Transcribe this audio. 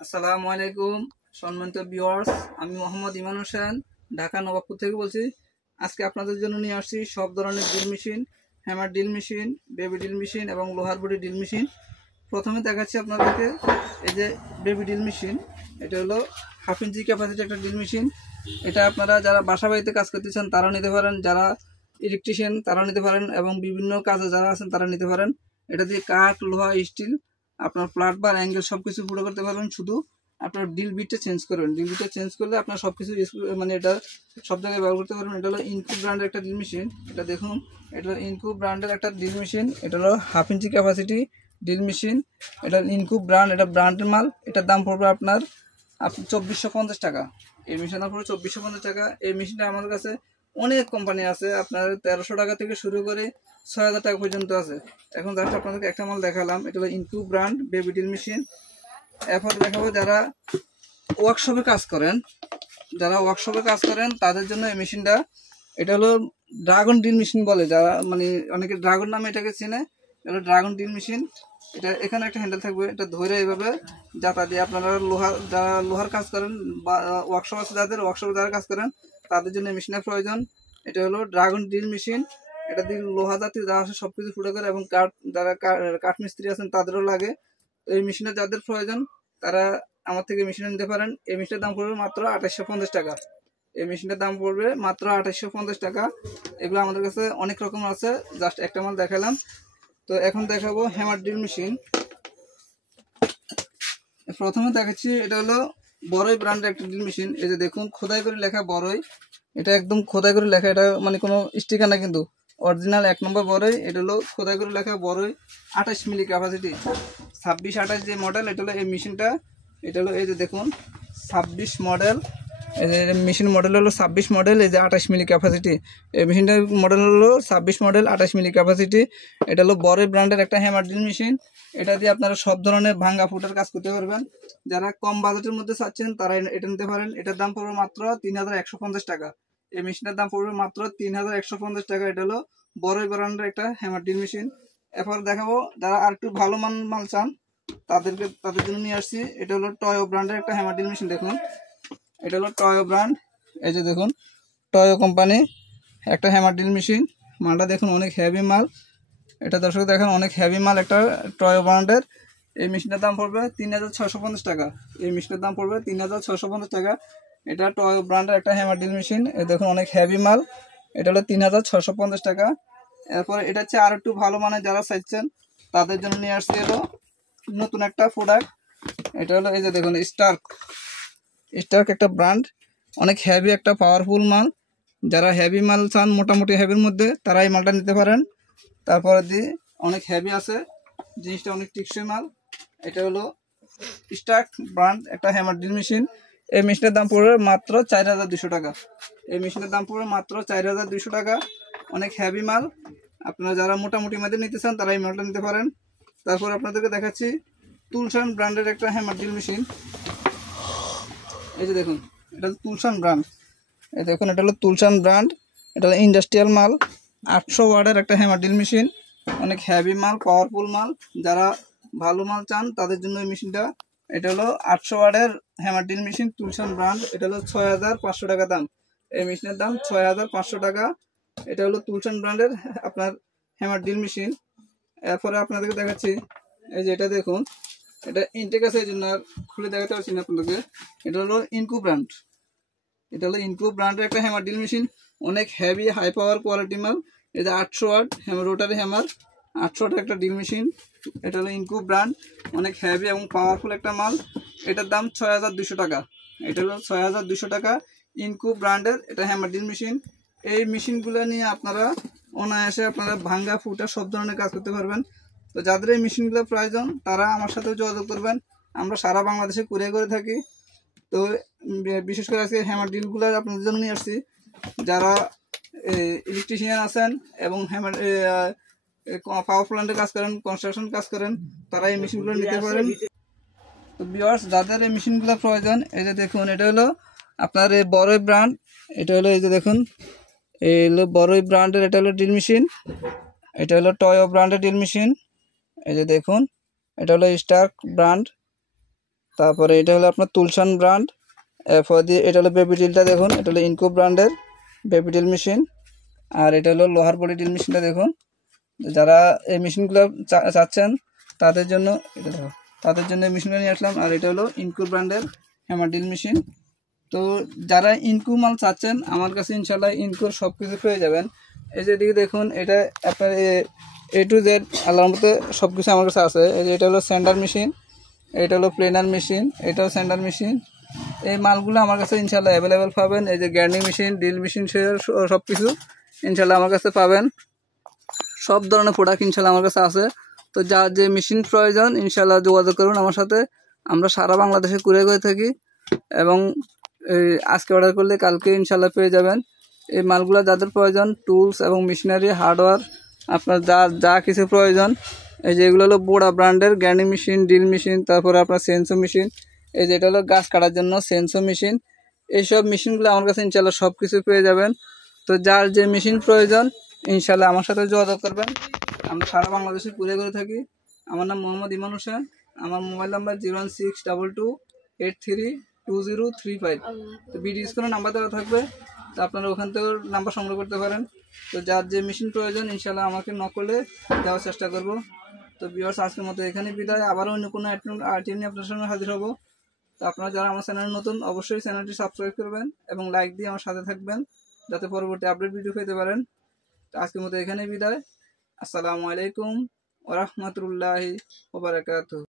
আসসালামু আলাইকুম সম্মানিত ভিউয়ার্স, আমি মোহাম্মদ ইমান হোসেন ঢাকা নবাবপুর থেকে বলছি। আজকে আপনাদের জন্য নিয়ে আসছি সব ধরনের drill machine, hammer drill machine, baby drill machine এবং লোহার বডি ড্রিল মেশিন। প্রথমে দেখাচ্ছি আপনাদেরকে এই যে বেবি ড্রিল মেশিন। এটা হলো 1/2 ইঞ্চি ক্যাপাসিটি একটা ড্রিল মেশিন। এটা আপনারা যারা বাসা বাড়িতে কাজ করতেছেন তারা নিতে পারেন, যারা ইলেকট্রিশিয়ান তারা নিতে পারেন এবং বিভিন্ন কাজে যারা আছেন তারা নিতে পারেন। এটা দিয়ে কাঠ, লোহা, স্টিল আপনার ফ্ল্যাট বার অ্যাঙ্গেল সব কিছু পুরো করতে পারবেন। শুধু আপনার ড্রিল বিটটা চেঞ্জ করবেন। ড্রিল বিটটা চেঞ্জ করলে আপনার সব কিছু মানে এটা সব জায়গায় ব্যবহার করতে পারবেন। এটা হলো ইনকু ব্র্যান্ডের একটা ড্রিল মেশিন। এটা দেখুন, এটা হলো ইনকু ব্র্যান্ডের একটা ড্রিল মেশিন। এটা হলো 1/2 ইঞ্চি ক্যাপাসিটি ড্রিল মেশিন। এটা ইনকু ব্র্যান্ড, এটা ব্র্যান্ডের মাল। এটার দাম পড়বে আপনার 2450 টাকা। এই মেশিনের দাম পড়বে 2450 টাকা। এই মেশিনটা আমাদের কাছে অনেক কোম্পানি আছে, আপনার 1300 টাকা থেকে শুরু করে 6000 টাকা পর্যন্ত আছে। এখন জাস্ট আপনাদেরকে একটা মাল দেখালাম, এটা হলো ইনকু ব্র্যান্ড বেবি ড্রিল মেশিন। এরপর দেখাবো যারা ওয়ার্কশপে কাজ করেন, তাদের জন্য এই মেশিনটা। এটা হলো ড্রাগন ড্রিল মেশিন বলে, যারা মানে অনেকে ড্রাগন নামে এটাকে চেনে। এটা ড্রাগন ড্রিল মেশিন। এটা এখানে একটা হ্যান্ডেল থাকবে, এটা ধরে এইভাবে যাতা দিয়ে আপনারা যারা লোহার কাজ করেন বা ওয়ার্কশপ আছে, ওয়ার্কশপে যারা কাজ করেন তাদের জন্য এই মেশিনের প্রয়োজন। এটা হলো ড্রাগন ড্রিল মেশিন। এটা দিয়ে লোহা জাতীয় যা আছে সব কিছু ফুটো করে, এবং যারা কাঠ মিস্ত্রি আছেন তাদেরও লাগে। এই মেশিনের যাদের প্রয়োজন তারা আমার থেকে মেশিন নিতে পারেন। এই মেশিনের দাম পড়বে মাত্র 2850 টাকা। এই মেশিনটার দাম পড়বে মাত্র 2850 টাকা। এগুলো আমাদের কাছে অনেক রকম আছে, জাস্ট একটা মাল দেখালাম। তো এখন দেখাবো হ্যামার ড্রিল মেশিন। প্রথমে দেখাচ্ছি, এটা হলো বড়ই ব্র্যান্ডের একটা ড্রিল মেশিন। এই যে দেখুন, খোদাই করে লেখা বড়ই। এটা একদম খোদাই করে লেখা, এটা মানে কোনো স্টিকার না, কিন্তু অরিজিনাল 1 নম্বর বড়ই। এটা হলো খোদাই করে লেখা বড়ই। 28 মিলি ক্যাপাসিটি, 26-28 যে মডেল। এটা হলো এই মেশিনটা। এটা হলো এই যে দেখুন 26 মডেল। এই যে মেশিন মডেল হলো 26 মডেল। এই যে 28 মিলি ক্যাপাসিটি। এই মেশিনটার মডেল হলো 26 মডেল, 28 মিলি ক্যাপাসিটি। এটা হলো বড়ই ব্র্যান্ডের একটা হ্যামার ড্রিল মেশিন। এটা দিয়ে আপনারা সব ধরনের ভাঙ্গা ফুটার কাজ করতে পারবেন। যারা কম বাজেটের মধ্যে চাচ্ছেন তারা এটা নিতে পারেন। এটার দাম পড়বে মাত্র 3150 টাকা। এই মেশিনের দাম পড়বে মাত্র 3150 টাকা। এটা হলো বড়ই ব্র্যান্ডের একটা হ্যামার ড্রিল মেশিন। এরপর দেখাবো যারা আর একটু ভালো মাল চান তাদের জন্য নিয়ে আসছি। এটা হলো টয়ো ব্র্যান্ডের একটা হ্যামার ড্রিল মেশিন। দেখুন, এটা হলো টয়ো ব্র্যান্ড। এই যে দেখুন, টয়ো কোম্পানি একটা হ্যামার ড্রিল মেশিন। মালটা দেখুন অনেক হেভি মাল। এটা দর্শক দেখেন অনেক হেভি মাল একটা টয়ো ব্র্যান্ডের। এই মেশিনের দাম পড়বে 3650 টাকা। এই মেশিনের দাম পড়বে 3650 টাকা। এটা টয়ো ব্র্যান্ডের একটা হ্যামার ড্রিল মেশিন। এই দেখুন অনেক হেভি মাল। এটা হলো 3650 টাকা। এরপর এটা হচ্ছে আর একটু ভালো মানের যারা চাইছেন তাদের জন্য নিয়ে আসছি হলো নতুন একটা প্রোডাক্ট। এটা হলো এই যে দেখুন স্টার্ক একটা ব্র্যান্ড, অনেক হেভি একটা পাওয়ারফুল মাল। যারা হেভি মাল চান, মোটামুটি হেভির মধ্যে, তারা এই মালটা নিতে পারেন। তারপরে দিয়ে অনেক হেভি আছে, জিনিসটা অনেক টিকসই মাল। এটা হলো স্টার্ক ব্র্যান্ড একটা হ্যামার ড্রিল মেশিন। এই মেশিনের দাম পড়বে মাত্র 4200 টাকা। এই মেশিনের দাম পড়বে মাত্র 4200 টাকা। অনেক হেভি মাল। আপনারা যারা মোটামুটি মধ্যে নিতে চান তারা এই মালটা নিতে পারেন। তারপর আপনাদেরকে দেখাচ্ছি তুলসান ব্র্যান্ডের একটা হ্যামার ড্রিল মেশিন। এই যে দেখুন, এটা তুলসান ব্র্যান্ড। এই দেখুন, এটা হলো তুলসান ব্র্যান্ড। এটা হলো ইন্ডাস্ট্রিয়াল মাল। 800 ওয়াটের একটা হ্যামার ড্রিল মেশিন, অনেক হেভি মাল, পাওয়ারফুল মাল। যারা ভালো মাল চান তাদের জন্য এই মেশিনটা। এটা হলো 800 ওয়াটের হ্যামার ড্রিল মেশিন, তুলসান ব্র্যান্ড। এটা হলো 6500 টাকা দাম। এই মেশিনের দাম 6500 টাকা। এটা হলো তুলসান ব্র্যান্ডের আপনার হ্যামার ড্রিল মেশিন। এরপরে আপনাদেরকে দেখাচ্ছি, এই যে এটা দেখুন, এটা ইনটেক আছে, এই জন্য খুলে দেখাতে পারছি না আপনাদেরকে। এটা হলো ইনকু ব্র্যান্ড। এটা হলো ইনকু ব্র্যান্ডের একটা হ্যামার ড্রিল মেশিন, অনেক হেভি হাই পাওয়ার কোয়ালিটি মাল। এটা 800 ওয়াট রোটারি হ্যামার, 800 ওয়াটের একটা ড্রিল মেশিন। এটা হলো ইনকু ব্র্যান্ড, অনেক হেভি এবং পাওয়ারফুল একটা মাল। এটার দাম 6200 টাকা। এটা হলো 6200 টাকা ইনকু ব্র্যান্ডের এটা হ্যামার ড্রিল মেশিন। এই মেশিনগুলো নিয়ে আপনারা অনায়াসে আপনারা ভাঙ্গা ফুটা সব ধরনের কাজ করতে পারবেন। তো যাদের এই মেশিনগুলো প্রয়োজন তারা আমার সাথে যোগাযোগ করবেন। আমরা সারা বাংলাদেশে কুরিয়ার করে থাকি। তো বিশেষ করে আজকে হ্যামার ড্রিলগুলো আপনাদের জন্য নিয়ে আসছি। যারা ইলেকট্রিশিয়ান আছেন এবং হ্যামার পাওয়ার প্ল্যান্টে কাজ করেন, কনস্ট্রাকশন কাজ করেন, তারা এই মেশিনগুলো নিতে পারেন। তো ভিউয়ার্স, যাদের এই মেশিনগুলো প্রয়োজন, এই যে দেখুন, এটা হলো আপনার এই বড়ই ব্র্যান্ড। এটা হলো এই যে দেখুন, এই হলো বড়ই ব্র্যান্ডের এটা হলো ড্রিল মেশিন। এটা হলো টয়ো ব্র্যান্ডের ড্রিল মেশিন। এই যে দেখুন, এটা হলো স্টার্ক ব্র্যান্ড। তারপরে এটা হলো আপনার তুলসান ব্র্যান্ড। এরপর দিয়ে এটা হলো বেবি ড্রিলটা দেখুন, এটা হলো ইনকো ব্র্যান্ডের বেবি ড্রিল মেশিন। আর এটা হলো লোহার বডি ড্রিল মেশিনটা দেখুন, যারা এই মেশিনগুলো চাচ্ছেন তাদের জন্য এটা দেখো, তাদের জন্য এই মেশিনটা নিয়ে আসলাম। আর এটা হলো ইনকো ব্র্যান্ডের হ্যামার ড্রিল মেশিন। তো যারা ইনকু মাল চাচ্ছেন আমার কাছে ইনশাল্লাহ ইনকুর সব কিছু পেয়ে যাবেন। এই যে এদিকে দেখুন, এটা আপনার A to Z আল্লাহর মতো সব কিছু আমার কাছে আছে। এই যে এটা হলো স্যান্ডার মেশিন, এটা হলো প্লেনার মেশিন, এটাও স্যান্ডার মেশিন। এই মালগুলো আমার কাছে ইনশাল্লাহ অ্যাভেলেবেল পাবেন। এই যে গ্যান্ডিং মেশিন, ড্রিল মেশিন সব কিছু ইনশাল্লাহ আমার কাছে পাবেন। সব ধরনের প্রোডাক্ট ইনশাল্লাহ আমার কাছে আছে। তো যার যে মেশিন প্রয়োজন ইনশাল্লাহ যোগাযোগ করুন আমার সাথে। আমরা সারা বাংলাদেশে কুরিয়ার করে থাকি এবং আজকে অর্ডার করলে কালকে ইনশাল্লাহ পেয়ে যাবেন। এই মালগুলো যাদের প্রয়োজন, টুলস এবং মেশিনারি হার্ডওয়্যার আপনার যা কিছু প্রয়োজন, এই যে এগুলো হলো বোড়া ব্র্যান্ডের গ্যান্ডিং মেশিন, ড্রিল মেশিন, তারপরে আপনার সেন্সো মেশিন, এই যে এটা হলো গাছ কাটার জন্য সেন্সো মেশিন। এইসব মেশিনগুলো আমার কাছে ইনশাল্লাহ সব কিছু পেয়ে যাবেন। তো যার যে মেশিন প্রয়োজন ইনশাল্লাহ আমার সাথে যোগাযোগ করবেন। আমরা সারা বাংলাদেশে কুরিয়ার করে থাকি। আমার নাম মোহাম্মদ ইমান হোসেন। আমার মোবাইল নাম্বার 01622832035। তো ভিডিও স্ক্রিনে নাম্বার দেওয়া থাকবে, তো আপনারা ওখান থেকেও নাম্বার সংগ্রহ করতে পারেন। তো যার যে মেশিন প্রয়োজন ইনশাল্লাহ আমাকে নক করলে দেওয়ার চেষ্টা করব। তো ভিউয়ার্স, আজকের মতো এখানেই বিদায়। আবারও অন্য কোনো আইটেম নিয়ে আপনার সঙ্গে হাজির হব। তো আপনারা যারা আমার চ্যানেল নতুন অবশ্যই চ্যানেলটি সাবস্ক্রাইব করবেন এবং লাইক দিয়ে আমার সাথে থাকবেন যাতে পরবর্তী আপডেট ভিডিও পেতে পারেন। তো আজকের মতো এখানেই বিদায়। আসসালামু আলাইকুম ওয়া রাহমাতুল্লাহি ওয়া বারাকাতুহু।